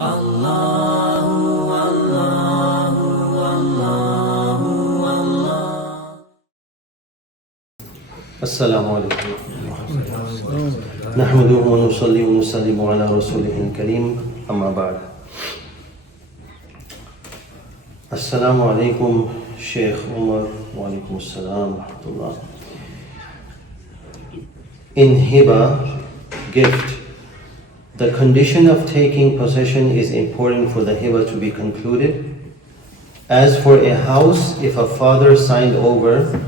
Allahu, Allahu, Allahu, Allah. Assalamu alaikum. Nahmaduhu wa nusalli wa nusallimu ala rasulihil kareem. Amma ba'd. Assalamu alaikum, Sheikh Umar. Wa alaikum assalam wa rahmatullah. In hiba, gift, the condition of taking possession is important for the hiba to be concluded. As for a house, if a father signed over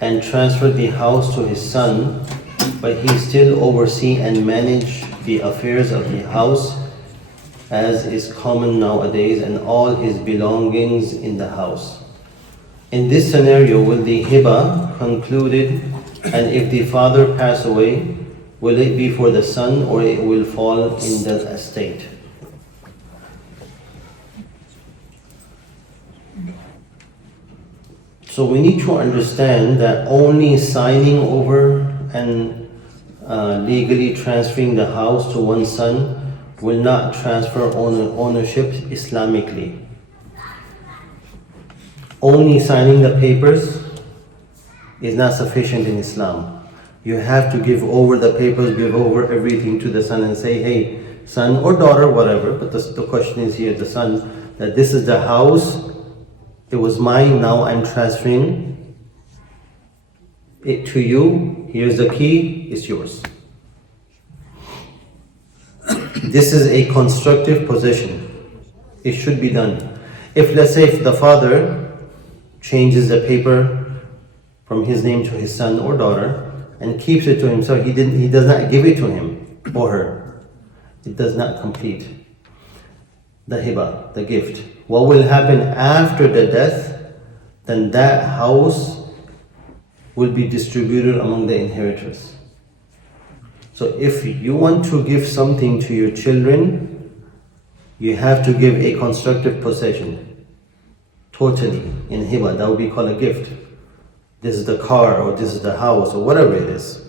and transferred the house to his son, but he still oversee and manage the affairs of the house, as is common nowadays, and all his belongings in the house. In this scenario, will the hiba concluded, and if the father pass away, will it be for the son or it will fall in the estate? So we need to understand that only signing over and legally transferring the house to one son will not transfer ownership Islamically. Only signing the papers is not sufficient in Islam. You have to give over the papers, give over everything to the son and say, hey, son or daughter, whatever, but the question is here, the son, that this is the house, it was mine, now I'm transferring it to you, here's the key, it's yours. This is a constructive possession. It should be done. If, let's say, if the father changes the paper from his name to his son or daughter and keeps it to himself, he does not give it to him or her, it does not complete the hiba, the gift. What will happen after the death? Then that house will be distributed among the inheritors. So if you want to give something to your children, you have to give a constructive possession, totally, in hiba. That would be called a gift. This is the car, or this is the house, or whatever it is.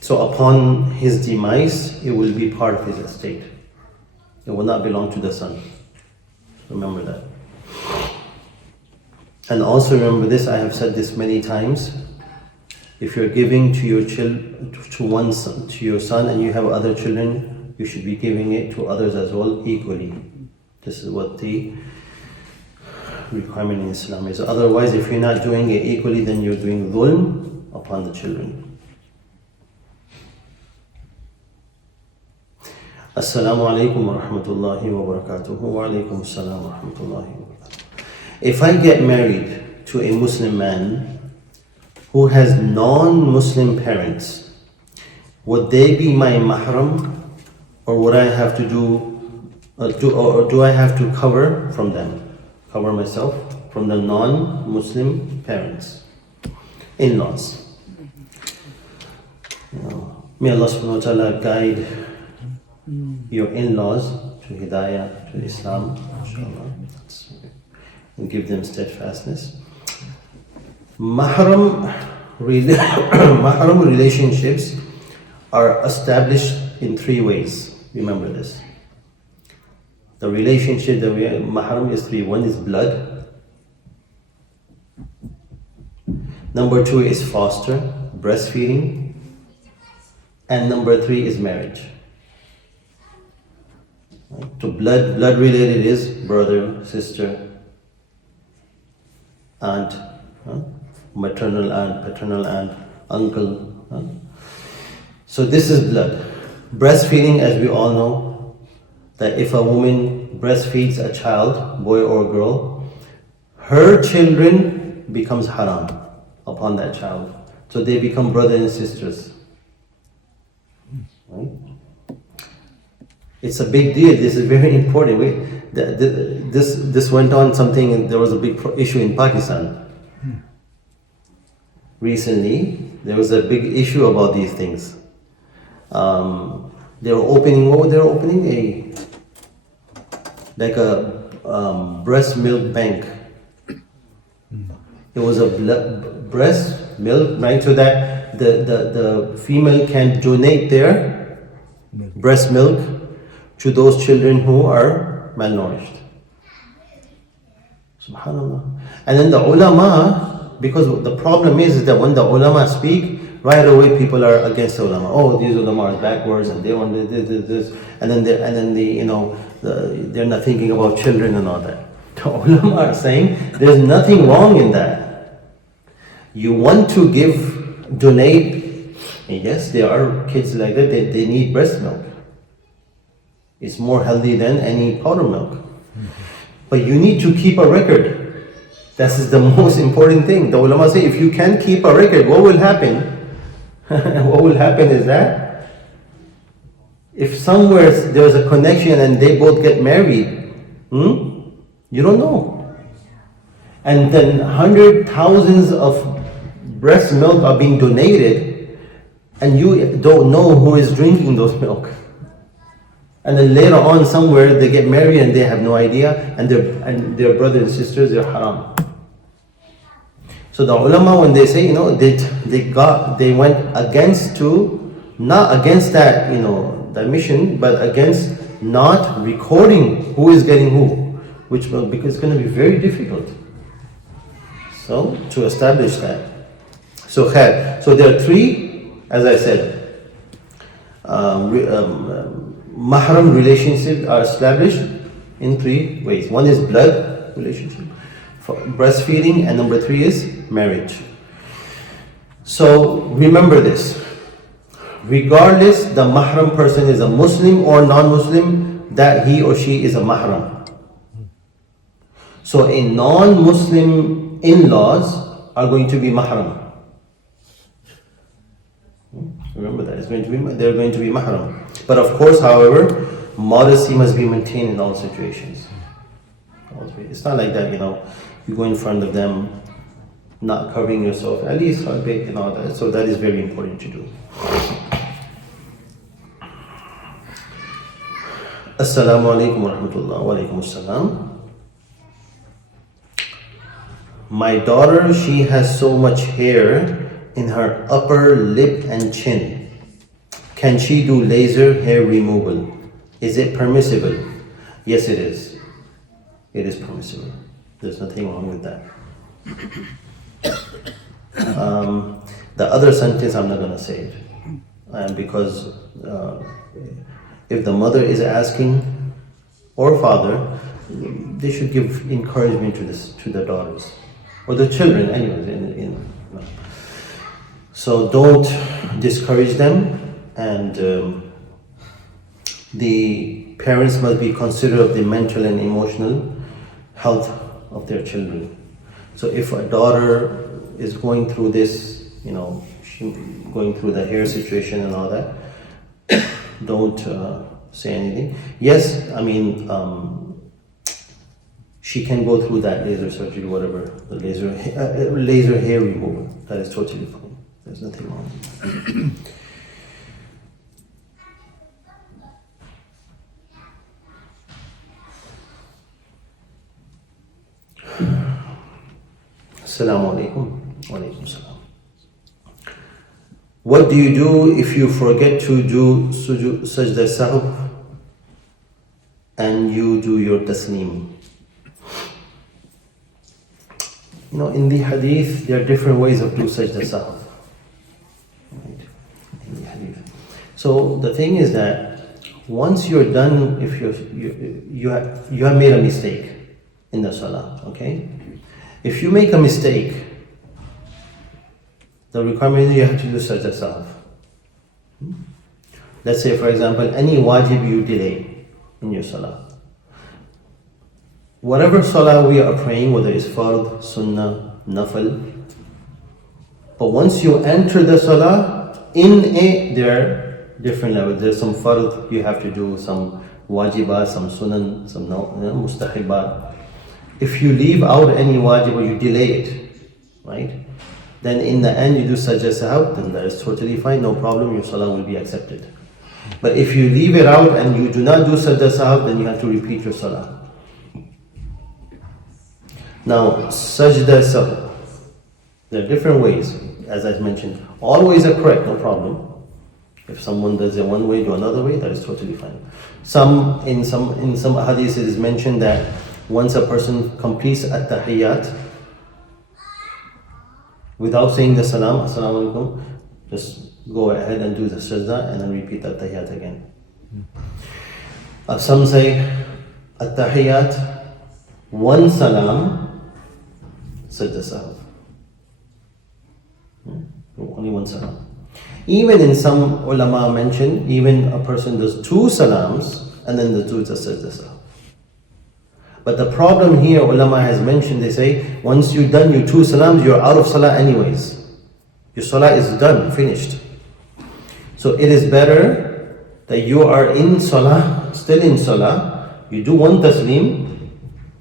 So upon his demise, it will be part of his estate. It will not belong to the son. Remember that. And also remember this, I have said this many times. If you're giving to your to your son and you have other children, you should be giving it to others as well equally. This is what the requirement in Islam is. Otherwise, if you're not doing it equally, then you're doing dhulm upon the children. Assalamu alaikum wa rahmatullahi wa barakatuhu. Wa alaikum assalam wa rahmatullahi wa barakatuhu. If I get married to a Muslim man who has non-Muslim parents, would they be my mahram, or would I have to do I have to cover from them, cover myself from the non-Muslim parents, in-laws? May Allah subhanahu wa ta'ala guide your in-laws to hidayah, to Islam, inshallah, and give them steadfastness. Mahram relationships are established in three ways. Remember this. The relationship that we have, mahram, is three. One is blood. Number two is foster, breastfeeding. And number three is marriage. To blood related is brother, sister, aunt, maternal aunt, paternal aunt, uncle. So this is blood. Breastfeeding, as we all know, that if a woman breastfeeds a child, boy or girl, her children becomes haram upon that child. So they become brothers and sisters. Right? It's a big deal. This is very important. This went on something, and there was a big issue in Pakistan. Recently, there was a big issue about these things. They were opening a breast milk bank. It was a breast milk bank, so that the female can donate their breast milk to those children who are malnourished. Subhanallah. And then the ulama, because the problem is that when the ulama speak, right away people are against the ulama. Oh, these ulama are backwards and they want this, and then they're not thinking about children and all that. The ulama are saying there's nothing wrong in that. You want to donate, yes, there are kids like that, they need breast milk. It's more healthy than any powder milk. But you need to keep a record. That is the most important thing. The ulama say if you can't keep a record, what will happen? What will happen is that if somewhere there's a connection and they both get married, you don't know. And then thousands of breast milk are being donated and you don't know who is drinking those milk. And then later on somewhere they get married and they have no idea, and their brothers and sisters, they're haram. So the ulama, when they say, they went not against that, that mission, but against not recording who is getting who, because it's going to be very difficult. So to establish that. So there are three, as I said, mahram relationships are established in three ways. One is blood relationship, breastfeeding, and number three is marriage. So remember this. Regardless the mahram person is a Muslim or non-Muslim, that he or she is a mahram. So a non-Muslim in-laws are going to be mahram. Remember that, they're going to be mahram. But of course, however, modesty must be maintained in all situations. It's not like that, you go in front of them, not covering yourself, at least a bit and all that. So that is very important to do. Assalamu alaikum wa rahmatullah. Wa alaikum assalam. My daughter, she has so much hair in her upper lip and chin. Can she do laser hair removal? Is it permissible? Yes, it is. It is permissible. There's nothing wrong with that. The other sentence, I'm not going to say it. Because if the mother is asking, or father, they should give encouragement to the daughters. Or the children, anyways. So don't discourage them. And the parents must be considerate of the mental and emotional health of their children. So if a daughter is going through this, going through the hair situation and all that, don't say anything. Yes, she can go through that laser surgery, whatever, the laser hair removal. That is totally fine. There's nothing wrong. Assalamu alaikum. Wa alaikum salam. What do you do if you forget to do sajda sahw and you do your tasneem? In the hadith, there are different ways of doing sajda sahw. Right? In the hadith. So the thing is that once you're done, if you have made a mistake in the salah, okay? If you make a mistake, the requirement is you have to do sajda sahw. Let's say, for example, any wajib you delay in your salah. Whatever salah we are praying, whether it's fard, sunnah, nafal, but once you enter the salah, there are different levels. There's some fard you have to do, some wajibat, some sunan, some mustahibat. If you leave out any wajib or you delay it, right, then in the end you do sajda sahw, then that is totally fine, no problem, your salah will be accepted. But if you leave it out and you do not do sajda sahw, then you have to repeat your salah. Now, sajda sahw, there are different ways. as I mentioned, all ways are correct, no problem. If someone does it one way, do another way, that is totally fine. In some hadith it is mentioned that once a person completes at-tahiyyat without saying the salam, assalamu alaikum, just go ahead and do the sajda and then repeat at-tahiyyat again. Some say at-tahiyyat, one salam, sajda sahw. Only one salam. Even in some ulama mention, even a person does two salams and then the two sajda sahw. But the problem here, ulama has mentioned, they say, once you've done your two salams, you're out of salah anyways. Your salah is done, finished. So it is better that you are in salah, still in salah, you do one taslim,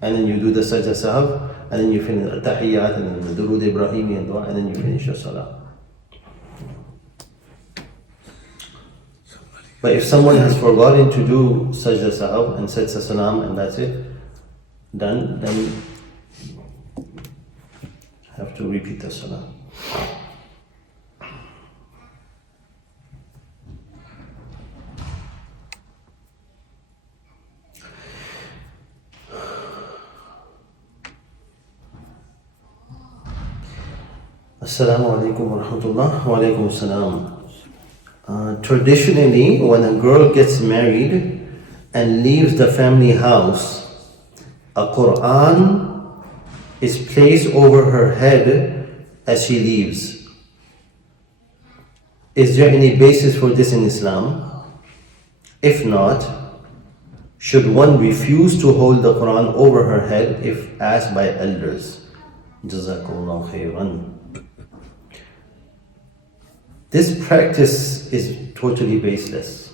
and then you do the sajda sahw, and then you finish at-tahiyyat, and then the durood Ibrahimi and dua, and then you finish your salah. But if someone has forgotten to do sajda sahw and said salam and that's it, then have to repeat the salah. Assalamu alaikum wa rahmatullah. Wa alaikum assalam. Traditionally, when a girl gets married and leaves the family house, a Quran is placed over her head as she leaves. Is there any basis for this in Islam? If not, should one refuse to hold the Quran over her head if asked by elders? Jazakallahu khairan. This practice is totally baseless.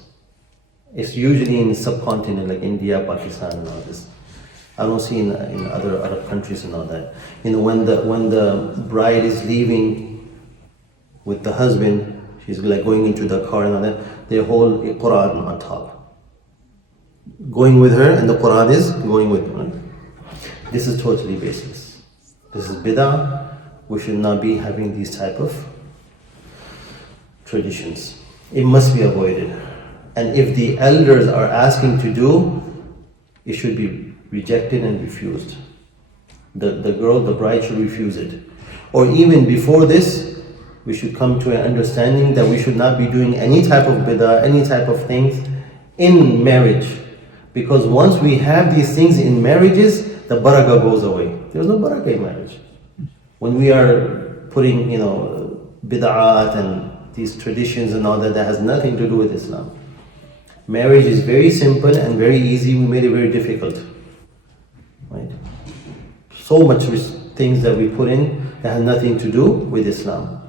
It's usually in the subcontinent like India, Pakistan and all this. I don't see in other Arab countries and all that. When the bride is leaving with the husband, she's like going into the car and all that, they hold a Quran on top. Going with her and the Quran is going with her. This is totally baseless. This is bid'ah. We should not be having these type of traditions. It must be avoided. And if the elders are asking to do, it should be rejected and refused. The bride should refuse it. Or even before this, we should come to an understanding that we should not be doing any type of bid'ah, any type of things in marriage. Because once we have these things in marriages, the barakah goes away. There's no barakah in marriage. When we are putting, bid'at and these traditions and all that, that has nothing to do with Islam. Marriage is very simple and very easy. We made it very difficult. Right? So much things that we put in that have nothing to do with Islam.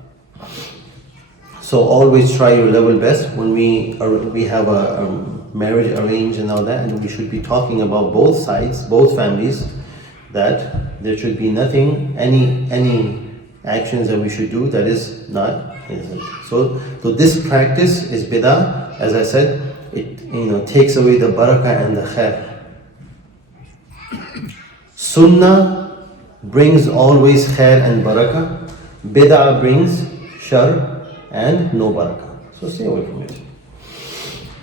So always try your level best when we have a marriage arranged and all that, and we should be talking about both sides, both families, that there should be nothing, any actions that we should do that is not innocent. So this practice is bid'ah. As I said, it takes away the barakah and the khair. Sunnah brings always khair and barakah. Bid'ah brings shar and no barakah. So stay away from it.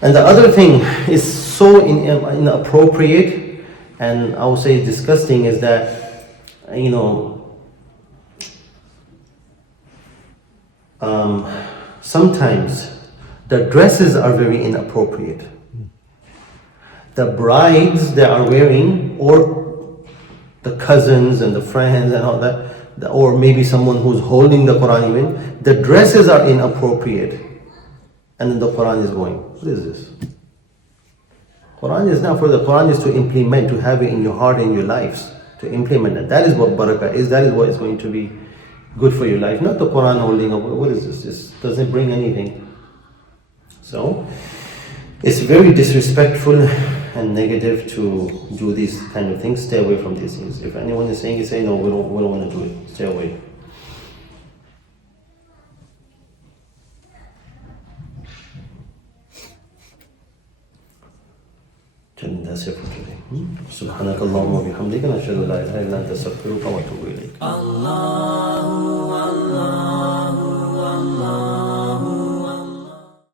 And the other thing is so inappropriate and I would say disgusting is that, sometimes the dresses are very inappropriate. The brides that are wearing, or the cousins and the friends and all that, or maybe someone who's holding the Quran even, the dresses are inappropriate. And then the Quran is going, what is this? Quran is not for the Quran is to implement, to have it in your heart and your lives, to implement it. That is what barakah is, that is what is going to be good for your life, not the Quran holding up. What is this? This doesn't bring anything. So, it's very disrespectful and negative to do these kind of things. Stay away from these things. If anyone is saying it, say no, we don't want to do it. Stay away. That's it for today. سبحانك اللهم وبحمدك نشهد أن لا إله إلا أنت نستغفرك ونتوب إليك.